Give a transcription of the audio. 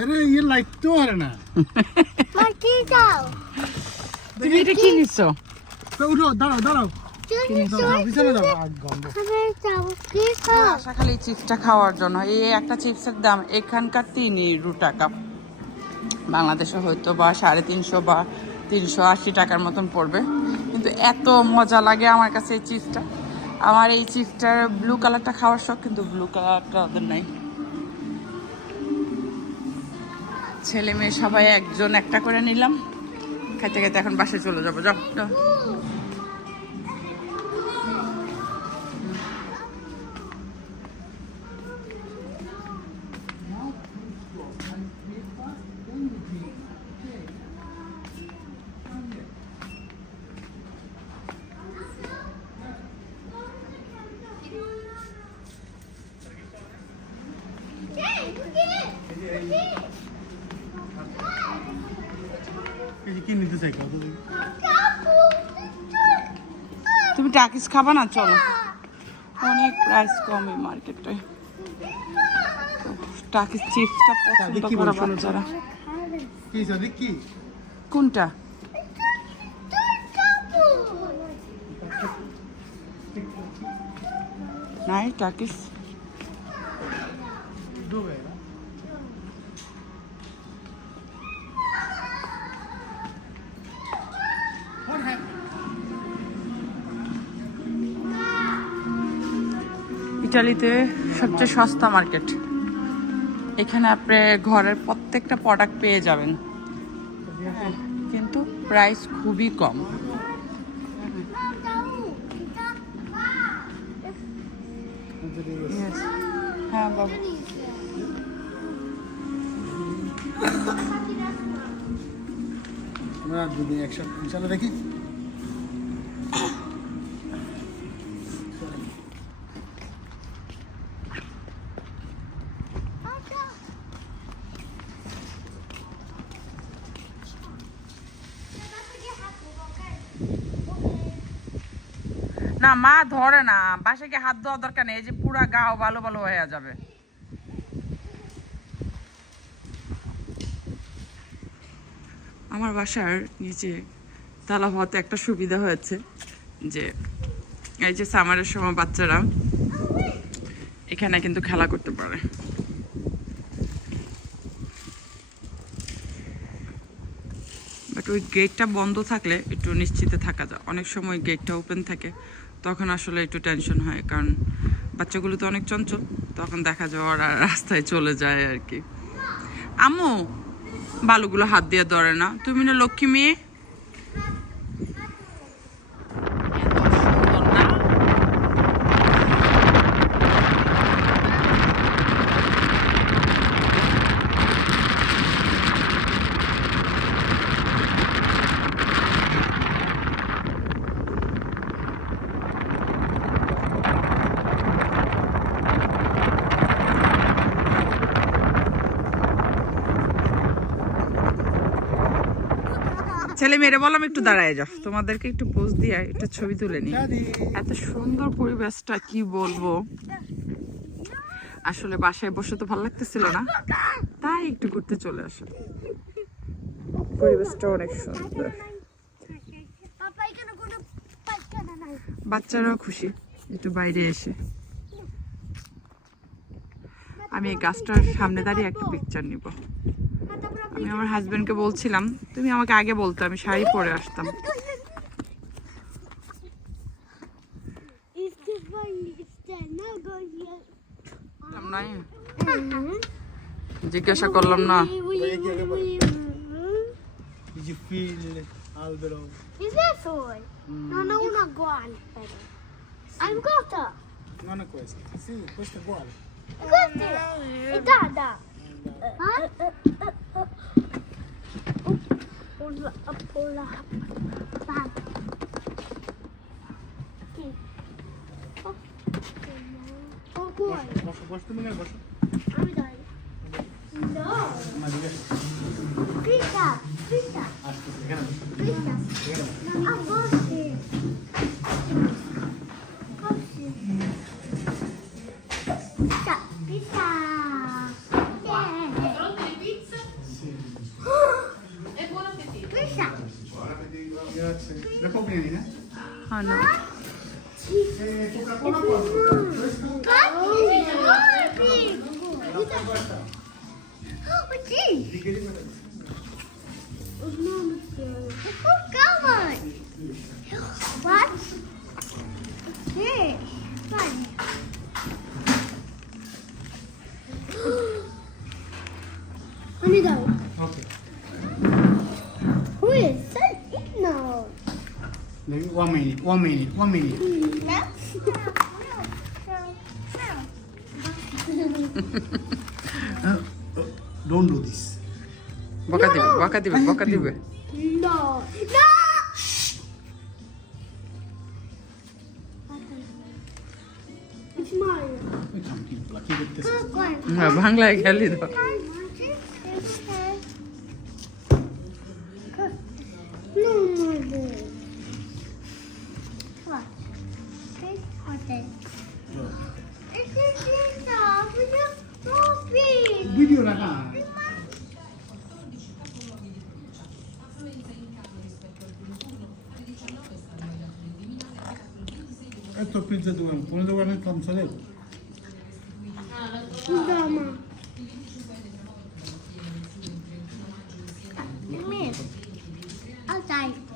আরে ইয়ে পারে না। তুমি এটা কি নিছো? তো উঠো দাঁড়াও দাঁড়াও। খালি চিপসটা খাওয়ার জন্য। এই একটা চিপসের দাম এখানকার তিন ইউরো টাকা। বাংলাদেশে হয়তো বা সাড়ে তিনশো বা তিনশো আশি টাকার মতন পড়বে। কিন্তু এত মজা লাগে আমার কাছে এই চিপসটা। আমার এই চিপসটার ব্লু কালারটা খাওয়ার শখ, কিন্তু ব্লু কালারটা ওদের নাই। ছেলে মেয়ে সবাই একজন একটা করে নিলাম। খাইতে খাইতে এখন বাসে চলে যাব। যাও। তুমি টাকিস খাবা না? চলো। অনেক প্রাইস কম এই মার্কেটে টাকিস চিপসটা পছন্দ করে বাচ্চারা। কোনটা? নাই টাকিস ইটালিতে সবচেয়ে সস্তা মার্কেট। এখানে আপনি ঘরের প্রত্যেকটা প্রোডাক্ট পেয়ে যাবেন। কিন্তু প্রাইস খুবই কম. হ্যাঁ বাবা। আমরা দুদিন একসাথে দেখি। না, মা ধরে না। গিয়ে হাত ধোয়া দরকার নেই, এই যে পুরা গাও ভালো ভালো হয়ে যাবে। আমার বাসার নিচে তালা হওয়াতে একটা সুবিধা হয়েছে যে, এই যে সামারের সময় বাচ্চারা এখানে কিন্তু খেলা করতে পারে। বাট ওই গেটটা বন্ধ থাকলে একটু নিশ্চিতে থাকা যায়। অনেক সময় গেটটা ওপেন থাকে। তখন আসলে একটু টেনশন হয়, কারণ বাচ্চাগুলো তো অনেক চঞ্চল, তখন দেখা যায় ওরা রাস্তায় চলে যায় আর কি। আম্মু, বালুগুলো হাত দিয়ে ধরে না। তুমি না লক্ষ্মী মেয়ে? ছেলে মেয়েরে বললাম একটু দাঁড়ায় যাও। তোমাদেরকে একটু পোজ দিয়ে একটা ছবি তুলে দাদি এত সুন্দর পরিবেশটা, কি বলব? আসলে বাসায় বসে তো ভালো লাগতেছিল না। তাই একটু ঘুরতে চলে আসো পরিবেশটা অনেক সুন্দর। বাচ্চারাও খুশি, একটু বাইরে এসে। আমি এই গাছটার সামনে দাঁড়িয়ে একটা পিকচার নিব। আমি আমার হাজবেন্ডকে বলছিলাম তুমি আমাকে আগে বলতো আমি শাড়ি পরে আসতাম। জিজ্ঞাসা করলাম না। Guan. la appolla bam Posso, posso, posso terminare, posso? Ami dai. No. Ma dica. Pizza, pizza. Aspetta, che non. Pizza. A volte. Forse. Какой One minute, one minute, one minute. No, no, no, Don't do this. Baka no. no. baka dibe. No, no. It's mine. Come, lucky with this. Good one. Bangla, quindi uragano. E tu pizza dove? Pone dove nel camsaleo? Insomma. Me. Outside.